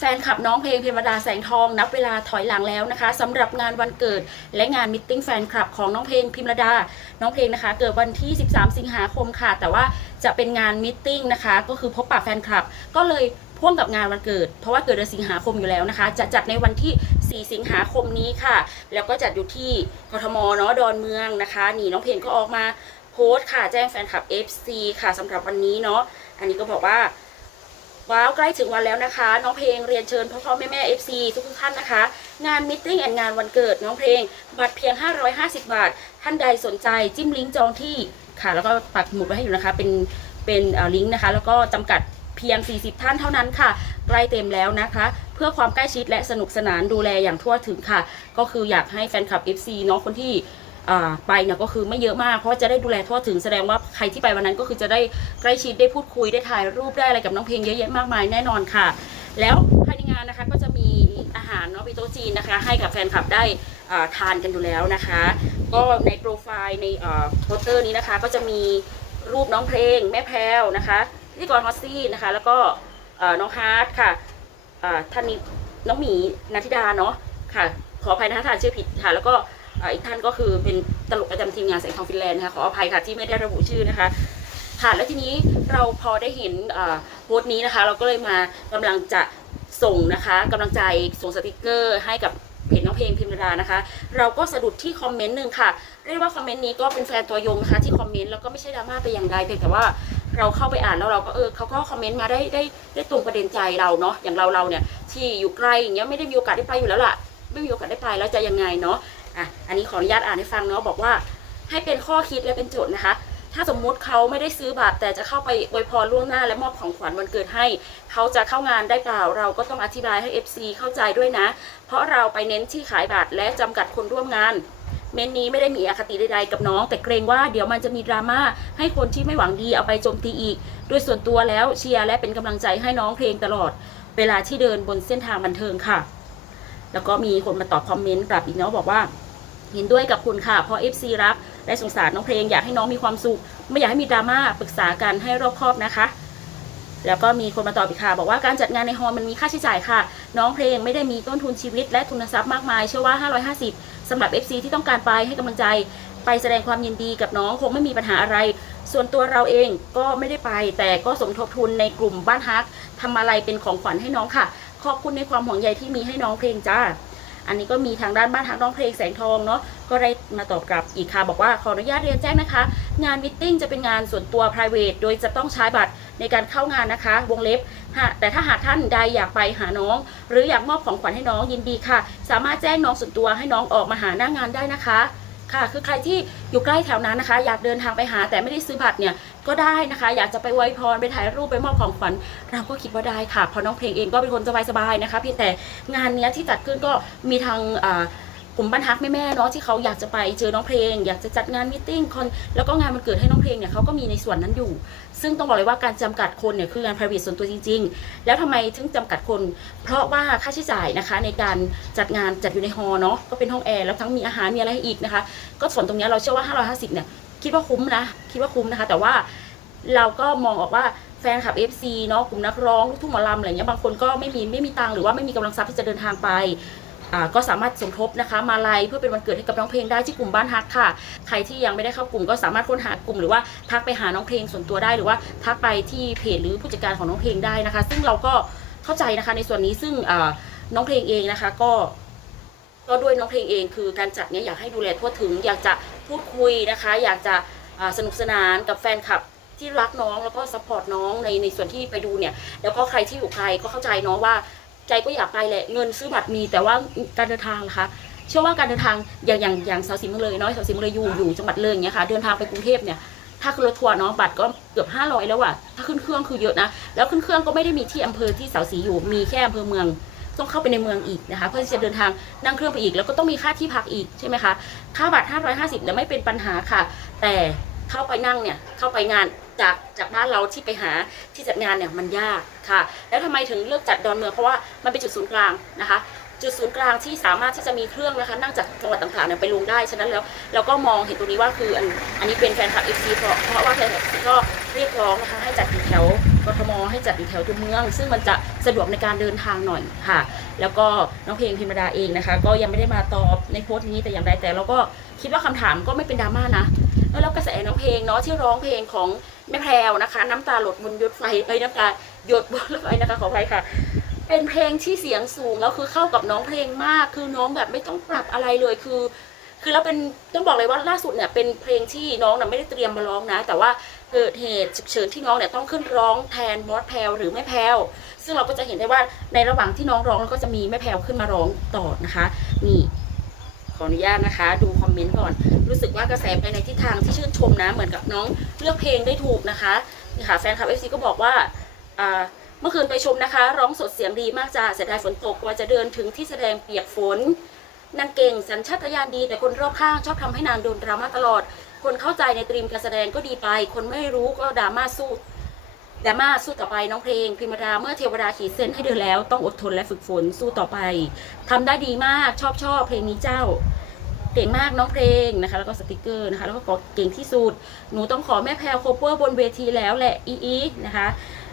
แฟนคลับน้องเพลงเพลงวดาแสงทองนับเวลาถอยหลังแล้วนะคะสำหรับงานวันเกิดและงานมิทติ้งแฟนคลับของน้องเพลงพิมรดา น้องเพลงนะคะ เกิดวันที่ 13 สิงหาคมค่ะ แต่ว่าจะเป็นงานมิทติ้งนะคะ ก็คือพบปะแฟนคลับ ก็เลยพ่วงกับงานวันเกิด เพราะว่าเกิดเดือนสิงหาคมอยู่แล้วนะคะ จะจัดในวันที่ 4 สิงหาคมนี้ค่ะ แล้วก็จัดอยู่ที่กทมเนาะดอนเมืองนะคะ นี่น้องเพลงก็ออกมาโพสต์ค่ะแจ้งแฟนคลับ FC ค่ะสำหรับวันนี้เนาะอันนี้ก็บอกว่า ว้าวใกล้ถึงวันแล้วนะคะ น้องเพลงเรียนเชิญพ่อพ่อแม่แม่เอฟซีทุกทุกท่านนะคะ งานมิทติ้งแอนงานวันเกิดน้องเพลง บัตรเพียง 550 บาท ท่านใดสนใจจิ้มลิงก์จองที่ค่ะ แล้วก็ปักหมุดไว้ให้อยู่นะคะ เป็นเป็นเอ่อลิงก์นะคะ แล้วก็จำกัดเพียง 40 ท่านเท่านั้นค่ะ ใกล้เต็มแล้วนะคะ เพื่อความใกล้ชิดและสนุกสนานดูแลอย่างทั่วถึงค่ะ ก็คืออยากให้แฟนคลับ FC เนาะคนที่ ไปเนี่ยก็คือไม่เยอะมากเพราะว่าจะได้ดูแลทั่วถึงแสดงว่าใครที่ไปวันนั้นก็คือจะได้ใกล้ชิดได้พูดคุยได้ถ่ายรูปได้อะไรกับน้องเพลงเยอะแยะมากมายแน่นอนค่ะ แล้วภายในงานนะคะก็จะมีอาหารเนาะมีโต๊ะจีนนะคะ ให้กับแฟนคลับได้ทานกันอยู่แล้วนะคะ ก็ในโปรไฟล์ในโปสเตอร์นี้นะคะ ก็จะมีรูปน้องเพลง แม่แพรวนะคะพิธีกรฮอสซี่นะคะ แล้วก็น้องฮาร์ดค่ะท่านนี้น้องหมีนันทิดาเนาะค่ะ ขออภัยนะคะทานชื่อผิดค่ะแล้วก็ อีกท่านก็คือเป็นตลกประจำทีมงานแสงทองฟินแลนด์นะคะขออภัยค่ะที่ไม่ได้ระบุชื่อนะคะค่ะแล้วทีนี้เราพอได้เห็นโพสต์นี้นะคะ เราก็เลยมากำลังจะส่งนะคะกำลังใจส่งสติกเกอร์ให้กับเพจน้องเพลงพิมพ์ดานะคะ เราก็สะดุดที่คอมเมนต์หนึ่งค่ะเรียกว่าคอมเมนต์นี้ก็เป็นแฟนตัวยงนะคะที่คอมเมนต์แล้วก็ไม่ใช่ดราม่าแต่อย่างใดเพียงแต่ว่าเราเข้าไปอ่านแล้วเราก็เออเขาก็คอมเมนต์มาได้ได้ได้ตรงประเด็นใจเราเนาะอย่างเราเราเนี่ยที่อยู่ไกลอย่างเงี้ยไม่ได้มีโอกาสได้ไปอยู่แล้วล่ะ ไม่มีโอกาสได้ไปแล้วจะยังไงเนาะ อะอันนี้ขออนุญาตอ่านให้ฟังเนาะบอกว่าให้เป็นข้อคิดและเป็นโจทย์นะคะ ถ้าสมมุติเขาไม่ได้ซื้อบัตรแต่จะเข้าไปอวยพรล่วงหน้า และมอบของขวัญวันเกิดให้ เขาจะเข้างานได้เปล่า เราก็ต้องอธิบายให้ FC เข้าใจด้วยนะ เพราะเราไปเน้นที่ขายบัตรและจำกัดคนร่วมงาน เมนนี้ไม่ได้มีอคติใดๆกับน้อง แต่เกรงว่าเดี๋ยวมันจะมีดราม่าให้คนที่ไม่หวังดีเอาไปโจมตีอีก โดยส่วนตัวแล้วเชียร์และเป็นกำลังใจให้น้องเพลงตลอด เวลาที่เดินบนเส้นทางบันเทิงค่ะ แล้วก็มีคนมาตอบคอมเมนต์กลับอีกเนาะบอกว่า เห็นด้วยกับคุณค่ะ เพราะ FC รัก และสงสารน้องเพลงอยากให้น้องมีความสุข ไม่อยากให้มีดราม่าปรึกษากันให้รอบคอบนะคะ แล้วก็มีคนมาตอบอีกค่ะ บอกว่าการจัดงานในฮอล์มันมีค่าใช้จ่ายค่ะ น้องเพลงไม่ได้มีต้นทุนชีวิต และทุนทรัพย์มากมายเชื่อว่า 550สำหรับ FC ที่ต้องการไปให้กำลังใจ ไปแสดงความยินดีกับน้องคงไม่มีปัญหาอะไร ส่วนตัวเราเองก็ไม่ได้ไป แต่ก็สมทบทุนในกลุ่มบ้านฮักทำอะไรเป็นของขวัญให้น้องค่ะ ขอบคุณในความห่วงใยที่มีให้น้องเพลงจ้า อันนี้ก็มีทางด้านบ้านทางน้องเพลงแสงทองเนาะก็ได้มาตอบกลับอีกค่ะ บอกว่าขออนุญาตเรียนแจ้งนะคะ งานมิทติ้งจะเป็นงานส่วนตัว private โดยจะต้องใช้บัตรในการเข้างานนะคะ วงเล็บแต่ถ้าหากท่านใดอยากไปหาน้อง หรืออยากมอบของขวัญให้น้องยินดีค่ะ สามารถแจ้งน้องส่วนตัวให้น้องออกมาหาหน้างานได้นะคะ ค่ะ คือใครที่อยู่ใกล้แถวนั้นนะคะ อยากเดินทางไปหาแต่ไม่ได้ซื้อบัตรเนี่ยก็ได้นะคะ อยากจะไปไวพรไปถ่ายรูปไปมอบของขวัญเราก็คิดว่าได้ค่ะเพราะน้องเพลงเองก็เป็นคนสบายๆนะคะ เพียงแต่งานเนี้ยที่จัดขึ้นก็มีทางอ่า กลุ่มบ้านฮักแม่ๆเนาะที่เขาอยากจะไปเจอน้องเพลง อยากจะจัดงานมิทติ้งคอนแล้วก็งานมันเกิดให้น้องเพลงเนี่ยเขาก็มีในส่วนนั้นอยู่ ซึ่งต้องบอกเลยว่าการจำกัดคนเนี่ยคืองาน private ส่วนตัวจริง ๆ แล้วทำไมถึงจำกัดคน เพราะว่าค่าใช้จ่ายนะคะ ในการจัดงานจัดอยู่ในฮอล์เนาะก็เป็นห้องแอร์แล้วทั้งมีอาหารมีอะไรให้อีกนะคะ ก็ส่วนตรงนี้เราเชื่อว่า 550เนี่ยคิดว่าคุ้มนะคิดว่าคุ้มนะคะ แต่ว่าเราก็มองออกว่าแฟนคลับ FC เนาะกลุ่มนักร้องลูกทุ่งหมอลำอะไรเงี้ยบางคนก็ไม่มีไม่มีตังหรือว่าไม่มีกำลังทรัพย์ที่จะเดินทางไป ก็สามารถสมทบนะคะ มาลัยเพื่อเป็นวันเกิดให้กับน้องเพลงได้ที่กลุ่มบ้านฮักค่ะ ใครที่ยังไม่ได้เข้ากลุ่มก็สามารถค้นหากลุ่มหรือว่าทักไปหาน้องเพลงส่วนตัวได้หรือว่าทักไปที่เพจหรือผู้จัดการของน้องเพลงได้นะคะ ซึ่งเราก็เข้าใจนะคะในส่วนนี้ซึ่งน้องเพลงเองนะคะก็ก็ด้วยน้องเพลงเองคือการจัดเนี้ยอยากให้ดูแลทั่วถึง อยากจะพูดคุยนะคะ อยากจะสนุกสนานกับแฟนคลับที่รักน้องแล้วก็ซัพพอร์ตน้องในในส่วนที่ไปดูเนี่ย แล้วก็ใครที่อยู่ไกลก็เข้าใจเนาะว่า ใจก็อยากไปแหละเงินซื้อบัตรมีแต่ว่าการเดินทางนะคะเชื่อว่าการเดินทางอย่างอย่างอย่างสาวสิมเมือเลยเนาะสาวสิมเมือเลยอยู่อยู่จังหวัดเลยอย่างเงี้ยค่ะเดินทางไปกรุงเทพเนี่ยถ้าขึ้นรถทัวร์เนาะบัตรก็เกือบ500แล้วอะถ้าขึ้นเครื่องคือเยอะนะแล้วขึ้นเครื่องก็ไม่ได้มีที่อำเภอที่เสาสีอยู่มีแค่อำเภอเมืองต้องเข้าไปในเมืองอีกนะคะเพื่อที่จะเดินทางนั่งเครื่องไปอีก แล้วก็ต้องมีค่าที่พักอีกใช่ไหมคะค่าบัตร550เนี่ยไม่เป็นปัญหาค่ะ แต่เข้าไปนั่งเนี่ยเข้าไปงาน จากจากบ้านเราที่ไปหาที่จัดงานเนี่ยมันยากค่ะ แล้วทำไมถึงเลือกจัดดอนเมืองเพราะว่ามันเป็นจุดศูนย์กลางนะคะ จุดศูนย์กลางที่สามารถที่จะมีเครื่องนะคะนั่งจากจังหวัดต่างๆเนี่ยไปลงได้ฉะนั้นแล้วเราก็มองเห็นตรงนี้ว่าคืออันอันนี้เป็นแฟนคลับเอฟซีเพราะเพราะว่าแฟนคลับก็เรียกร้องนะคะให้จัดอยู่แถวกกทมให้จัดอยู่แถวตัวเมือง ซึ่งมันจะสะดวกในการเดินทางหน่อยค่ะ แล้วก็น้องเพลงพิมดาเองนะคะ ก็ยังไม่ได้มาตอบในโพสต์นี้แต่อย่างใดแต่เราก็คิดว่าคำถามก็ไม่เป็นดราม่านะ แล้วกระแสน้องเพลงเนาะที่ร้องเพลงของแม่แพรวนะคะ น้ำตาหลดบนยศไฟเอ้ยน้ำตาหยดบนรถไฟนะคะขออภัยค่ะ เป็นเพลงที่เสียงสูงแล้วคือเข้ากับน้องเพลงมาก คือน้องแบบไม่ต้องปรับอะไรเลยคือ คือเราเป็นต้องบอกเลยว่าล่าสุดเนี่ยเป็นเพลงที่น้องน่ะไม่ได้เตรียมมาร้องนะ แต่ว่าเกิดเหตุฉุกเฉินที่น้องเนี่ยต้องขึ้นร้องแทนบอสแพลวหรือแม่แพลวซึ่งเราก็จะเห็นได้ว่าในระหว่างที่น้องร้องแล้วก็จะมีแม่แพลวขึ้นมาร้องต่อนะคะนี่ ขออนุญาตนะคะ ดูคอมเมนต์ก่อน รู้สึกว่ากระแสไปในทิศทางที่ชื่นชมนะ เหมือนกับน้องเลือกเพลงได้ถูกนะคะนี่ค่ะแฟนคลับเอฟซีก็บอกว่าเมื่อคืนไปชมนะคะ ร้องสดเสียงดีมากจ้าเสียดายฝนตกกว่าจะเดินถึงที่แสดงเปียกฝนนางเก่งสัญชาตญาณดี แต่คนรอบข้างชอบทำให้นางโดนดราม่าตลอด คนเข้าใจในตรีมการแสดงก็ดีไป คนไม่รู้ก็ดราม่าสู้ ดราม่าสู้ต่อไปน้องเพลงพิมดาเมื่อเทวดาขีดเส้นให้เดินแล้ว ต้องอดทนและฝึกฝนสู้ต่อไปทำได้ดีมากชอบชอบเพลงนี้เจ้าเก่งมากน้องเพลงนะคะ แล้วก็สติกเกอร์นะคะ แล้วก็เก่งที่สุดหนูต้องขอแม่แพรวโคเวอร์บนเวทีแล้วแหละอีอีนะคะ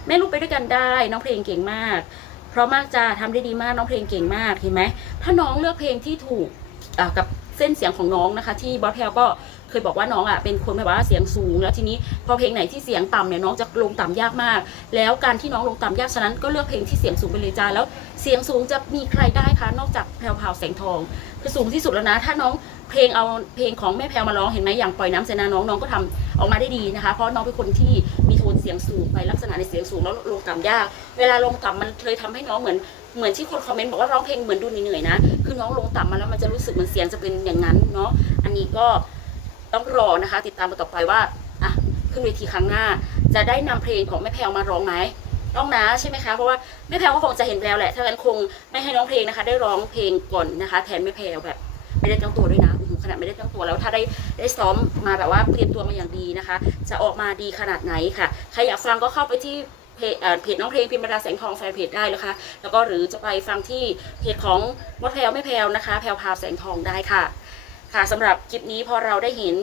แม่ลูกไปด้วยกันได้ น้องเพลงเก่งมาก เพราะมากจ้าทำได้ดีมากน้องเพลงเก่งมากเห็นไหมถ้าน้องเลือกเพลงที่ถูกกับเส้นเสียงของน้องนะคะ ที่บอสแพลก็ ยบอกว่าน้องอะเป็นคนแบบว่าเสียงสูง แล้วทีนี้พอเพลงไหนที่เสียงต่ำเนี่ยน้องจะลงต่ำยากมาก แล้วการที่น้องลงต่ำยากฉะนั้นก็เลือกเพลงที่เสียงสูงไปเลยจ้าแล้วเสียงสูงจะมีใครได้คะนอกจากแพลวพราวแสงทองคือสูงที่สุดแล้วนะ ถ้าน้องเพลงเอาเพลงของแม่แพลวมาร้องเห็นไหมอย่างปล่อยน้ำเสนาน้องน้องก็ทำออกมาได้ดีนะคะ เพราะน้องเป็นคนที่มีโทนเสียงสูงไปลักษณะในเสียงสูงแล้วลงต่ำยาก เวลาลงต่ำมันเลยทำให้น้องเหมือนเหมือนที่คนคอมเมนต์บอกว่าร้องเพลงเหมือนดูเหนื่อยๆนะ คือน้องลงต่ำมาแล้วมันจะรู้สึกเหมือนเสียงจะเป็นอย่างนั้นเนาะ อันนี้ก็ ต้องรอนะคะ ติดตามกันต่อไปว่าอะขึ้นเวทีครั้งหน้า จะได้นำเพลงของแม่แพลวมาร้องไหมต้องนะใช่ไหมคะเพราะว่าแม่แพลวก็คงจะเห็นแล้วแหละถ้างั้นคงไม่ให้น้องเพลงนะคะ ได้ร้องเพลงก่อนนะคะ แทนแม่แพลวแบบไม่ได้ตั้งตัวด้วยนะขนาดไม่ได้ตั้งตัวแล้วถ้าได้ได้ซ้อมมาแบบว่าเตรียมตัวมาอย่างดีนะคะ จะออกมาดีขนาดไหนค่ะใครอยากฟังก็เข้าไปที่เพจน้องเพลงพิมพ์ดาแสงทองแฟนเพจได้นะคะ แล้วก็หรือจะไปฟังที่เพจของมดแพลวไม่แพลวนะคะ แพลวพาวแสงทองได้ค่ะ ค่ะสำหรับคลิปนี้พอเราได้เห็น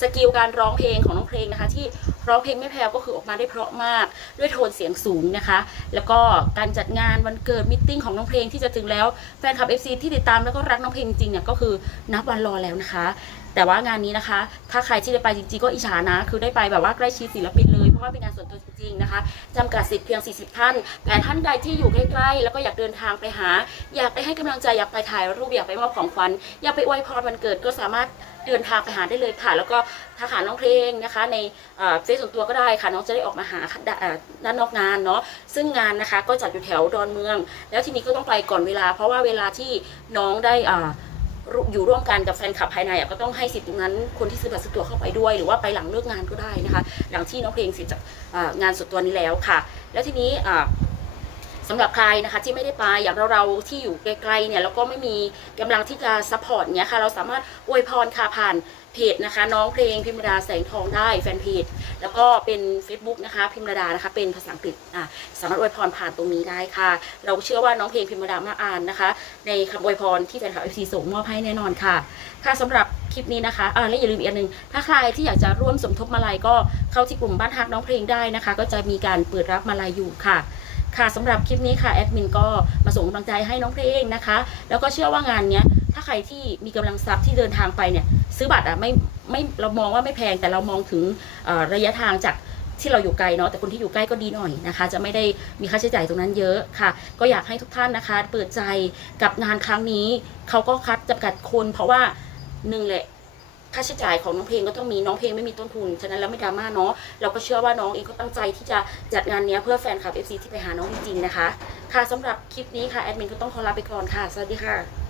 สกิลการร้องเพลงของน้องเพลงนะคะ ที่ร้องเพลงไม่แพลวก็คือออกมาได้เพราะมากด้วยโทนเสียงสูงนะคะ แล้วก็การจัดงานวันเกิดมิทติ้งของน้องเพลงที่จะถึงแล้วแฟนคลับ FC ที่ติดตามแล้วก็รักน้องเพลงจริงๆเนี่ยก็คือนับวันรอแล้วนะคะ แต่ว่างานนี้นะคะ ถ้าใครที่ได้ไปจริงๆก็อิจฉานะ คือได้ไปแบบว่าใกล้ชิดศิลปินเลย เพราะว่าเป็นงานส่วนตัวจริงๆนะคะจำกัดสิทธิ์เพียง 40 ท่าน แต่ท่านใดที่อยู่ใกล้ๆ แล้วก็อยากเดินทางไปหา อยากไปให้กำลังใจ อยากไปถ่ายรูป อยากไปมอบของขวัญ อยากไปอวยพรวันเกิดก็สามารถเดินทางไปหาได้เลยค่ะ แล้วก็ถ้าหาน้องเพลงนะคะ ในเฟซส่วนตัวก็ได้ค่ะ น้องจะได้ออกมาหาด้านเอ่อด้านนอกงานเนาะ ซึ่งงานนะคะก็จัดอยู่แถวดอนเมือง แล้วทีนี้ก็ต้องไปก่อนเวลา เพราะว่าเวลาที่น้องได้ อยู่ร่วมกันกับแฟนคลับภายในก็ต้องให้สิทธิ์ตรงนั้นคนที่ซื้อบัตรซื้อตั๋วเข้าไปด้วย หรือว่าไปหลังเลิกงานก็ได้นะคะ หลังที่น้องเพลงเสร็จจากงานส่วนตัวนี้แล้วค่ะ แล้วทีนี้อ่าสำหรับใครนะคะที่ไม่ได้ไปอย่างเราเราที่อยู่ไกลๆเนี่ยแล้วก็ไม่มีกำลังที่จะซัพพอร์ตเนี่ยค่ะเราสามารถอวยพรค่ะผ่าน เพจนะคะ น้องเพลงพิมรดาแสงทองได้แฟนเพจแล้วก็เป็น Facebook นะคะพิมรดานะคะ เป็นภาษาอังกฤษอะสามารถอวยพรผ่านตรงนี้ได้ค่ะ เราเชื่อว่าน้องเพลงพิมรดามาอ่านนะคะ ในคำอวยพรที่แฟนคลับเอฟซีส่งมอบให้แน่นอนค่ะ ค่ะสำหรับคลิปนี้นะคะอ่าและอย่าลืมอีกอันหนึ่งถ้าใครที่อยากจะร่วมสมทบมาลัยก็เข้าที่กลุ่มบ้านฮักน้องเพลงได้นะคะ ก็จะมีการเปิดรับมาลัยอยู่ค่ะค่ะสำหรับคลิปนี้ค่ะแอดมินก็มาส่งกำลังใจให้น้องเพลงนะคะ แล้วก็เชื่อว่างานเนี้ยถ้าใครที่มีกำลังทรัพย์ที่เดินทางไปเนี่ย ซื้อบัตรอะไม่ไม่เรามองว่าไม่แพงแต่เรามองถึงระยะทางจากที่เราอยู่ไกลเนาะแต่คนที่อยู่ใกล้ก็ดีหน่อยนะคะ จะไม่ได้มีค่าใช้จ่ายตรงนั้นเยอะค่ะ ก็อยากให้ทุกท่านนะคะ เปิดใจกับงานครั้งนี้เขาก็คัดจำกัดคน เพราะว่าหนึ่งแหละค่าใช้จ่ายของน้องเพลงก็ต้องมีน้องเพลงไม่มีต้นทุน ฉะนั้นแล้วไม่ดราม่าเนาะเราก็เชื่อว่าน้องเองก็ตั้งใจที่จะจัดงานนี้เพื่อแฟนคลับ FC ที่ไปหาน้องจริงๆนะคะ ค่ะสำหรับคลิปนี้ค่ะแอดมินก็ต้องขอลาไปก่อนค่ะ สวัสดีค่ะ